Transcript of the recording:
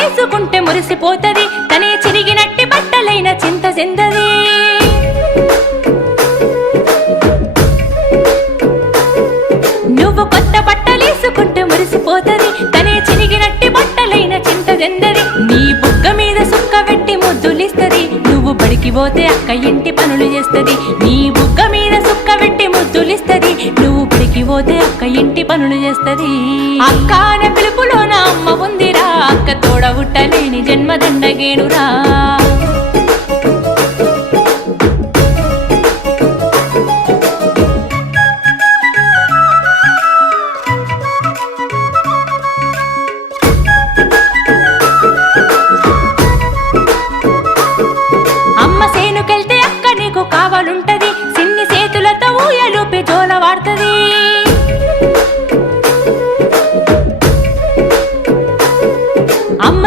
బట్టలేసుకుంటే మురిసిపోతది తనే చిరిగినట్టి బట్టలైన చింత చెందది నువ్వు కొత్త బట్టలేసుకుంటే మురిసిపోతది తనే చిరిగినట్టి బట్టలైన చింత చెందది నీ బుగ్గ మీద సుక్క పెట్టి ముద్దులిస్తది నువ్వు బడికి పోతే అక్క ఇంటి పనులు చేస్తది నీ బుగ్గ మీద సుక్క పెట్టి ముద్దులిస్తది నువ్వు బడికి పోతే అక్క ఇంటి పనులు చేస్తది అక్క అనే పిలుపులో నా అమ్మ ఉందిరా అక్క తోడ ఉట్టలేని జన్మదండగేనురా